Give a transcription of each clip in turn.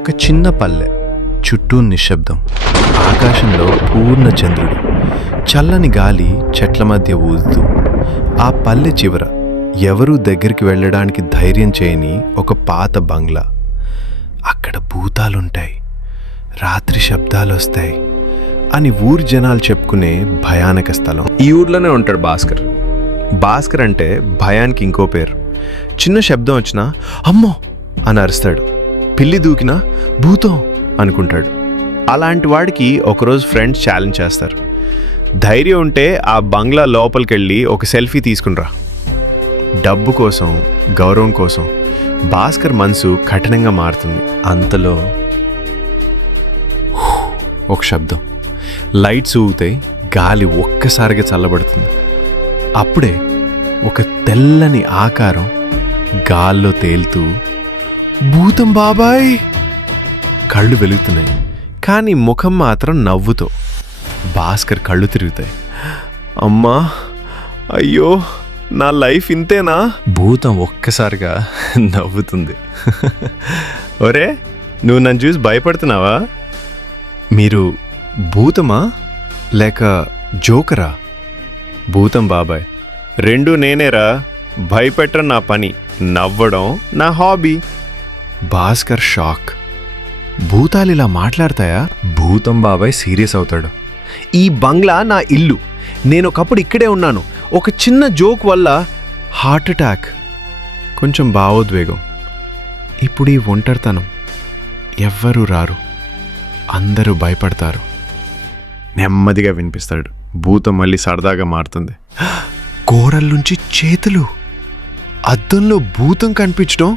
ఒక చిన్న పల్లె, చుట్టూ నిశ్శబ్దం. ఆకాశంలో పూర్ణ చంద్రుడు, చల్లని గాలి చెట్ల మధ్య ఊదుతూ. ఆ పల్లె చివర ఎవరూ దగ్గరికి వెళ్ళడానికి ధైర్యం చేయని ఒక పాత బంగ్లా. అక్కడ భూతాలుంటాయి, రాత్రి శబ్దాలు వస్తాయి అని ఊరి జనాలు చెప్పుకునే భయానక స్థలం. ఈ ఊర్లోనే ఉంటాడు భాస్కర్. భాస్కర్ అంటే భయానికి ఇంకో పేరు. చిన్న శబ్దం వచ్చినా అమ్మో అని అరుస్తాడు, పిల్లి దూకినా భూతం అనుకుంటాడు. అలాంటి వాడికి ఒకరోజు ఫ్రెండ్స్ ఛాలెంజ్ చేస్తారు, ధైర్యం ఉంటే ఆ బంగ్లా లోపలికెళ్ళి ఒక సెల్ఫీ తీసుకునిరా. డబ్బు కోసం, గౌరవం కోసం భాస్కర్ మనసు కఠినంగా మారుతుంది. అంతలో ఒక శబ్దం, లైట్స్ ఊగుతాయి, గాలి ఒక్కసారిగా చల్లబడుతుంది. అప్పుడే ఒక తెల్లని ఆకారం గాల్లో తేలుతూ, భూతం బాబాయ్! కళ్ళు వెలుగుతున్నాయి, కానీ ముఖం మాత్రం నవ్వుతో. భాస్కర్ కళ్ళు తిరుగుతాయి. అమ్మా, అయ్యో, నా లైఫ్ ఇంతేనా? భూతం ఒక్కసారిగా నవ్వుతుంది. ఒరే, నువ్వు నన్ను చూసి భయపడుతున్నావా? మీరు భూతమా లేక జోకరా? భూతం బాబాయ్, రెండూ నేనేరా. భయపెట్టడం నా పని, నవ్వడం నా హాబీ. భాస్కర్ షాక్. భూతాలు ఇలా మాట్లాడతాయా? భూతం బాబాయ్ సీరియస్ అవుతాడు. ఈ బంగ్లా నా ఇల్లు, నేను ఒకప్పుడు ఇక్కడే ఉన్నాను. ఒక చిన్న జోక్ వల్ల హార్ట్ అటాక్, కొంచెం భావోద్వేగం, ఇప్పుడు ఈ ఒంటరితనం. ఎవ్వరూ రారు, అందరూ భయపడతారు. నెమ్మదిగా వినిపిస్తాడు. భూతం మళ్ళీ సరదాగా మారుతుంది. గోడల్నుంచి చేతులు, అద్దంలో భూతం కనిపించడం,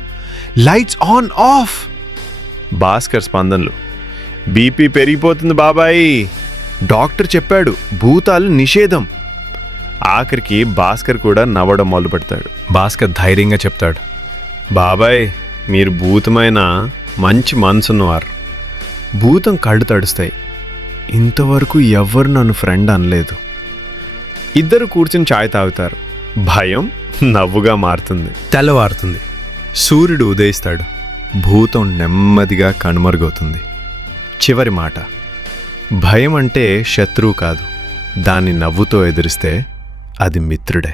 లైట్స్ ఆన్ ఆఫ్. భాస్కర్ స్పందనలు, బీపీ పెరిగిపోతుంది బాబాయ్, డాక్టర్ చెప్పాడు భూతాలు నిషేధం. ఆఖరికి భాస్కర్ కూడా నవ్వడం మొదలు పెడతాడు. భాస్కర్ ధైర్యంగా చెప్తాడు, బాబాయ్, మీరు భూతమైన మంచి మనసున్నవారు. భూతం కళ్ళు తడుస్తాయి. ఇంతవరకు ఎవ్వరు నన్ను ఫ్రెండ్ అనలేదు. ఇద్దరు కూర్చుని ఛాయ్ తాగుతారు. భయం నవ్వుగా మారుతుంది. తెల్లవారుతుంది. సూర్యుడు ఉదయిస్తాడు. భూతం నెమ్మదిగా కనుమరుగవుతుంది. చివరి మాట, భయం అంటే శత్రువు కాదు, దాన్ని నవ్వుతో ఎదిరిస్తే అది మిత్రుడే.